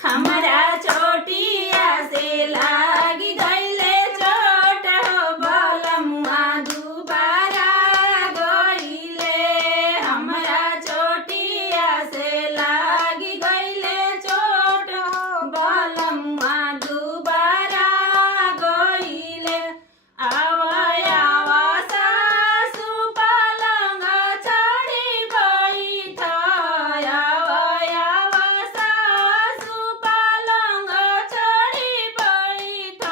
हमरा चोटिया से लागी गईले चोट हो बलमुआ दुबारा गईले। हमरा चोटिया से लागी गईले चोट हो बलमुआ दुबारा गईले। आवा आवा सासु पलंग चढ़ी बैठ। आवा आवा सासु पलंग चढ़ी बैठ।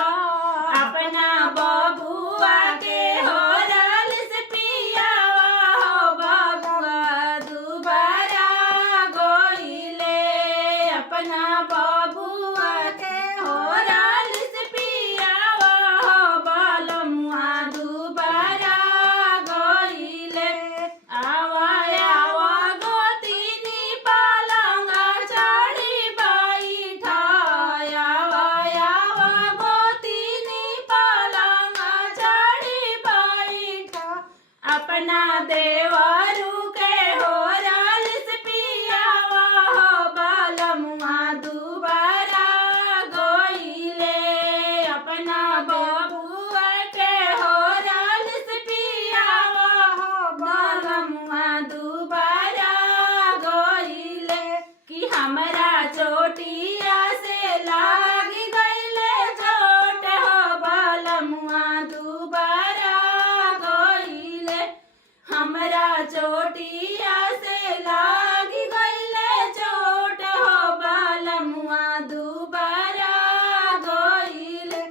अपना बबुआ के होरल से पियावा हो बबुआ दुबारा गईले। अपना बबुआ के होरल से पियावा हो बलमुआ दुबारा गईले। आवा आवा गोतिनी पलंग चढ़ी बैठ। आवा आवा गोतिनी पलंग चढ़ी बैठ। अपना देवरू के होरल से पियावा हो बलमुआ दुबारा गईले। अपना बबुआ के होरल से पियावा हो बलमुआ दुबारा गईले। कि हमरा चोटिया से लागी गईले चोट हो बलमुआ दुबारा गईले। हमरा चोटिया से लागी गईले चोट हो बलमुआ दुबारा गईले।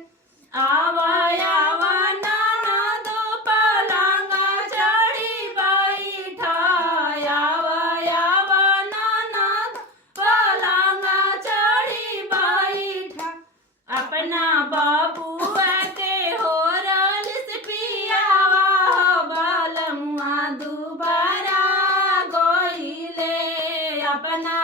आवा आवा ननदो पलंग चढ़ी बैठ। आवा आवा ननद पलंग चढ़ी बैठ। अपना बबुआ के होरल से पियावा हो बलमुआ दुबारा गईले। अपना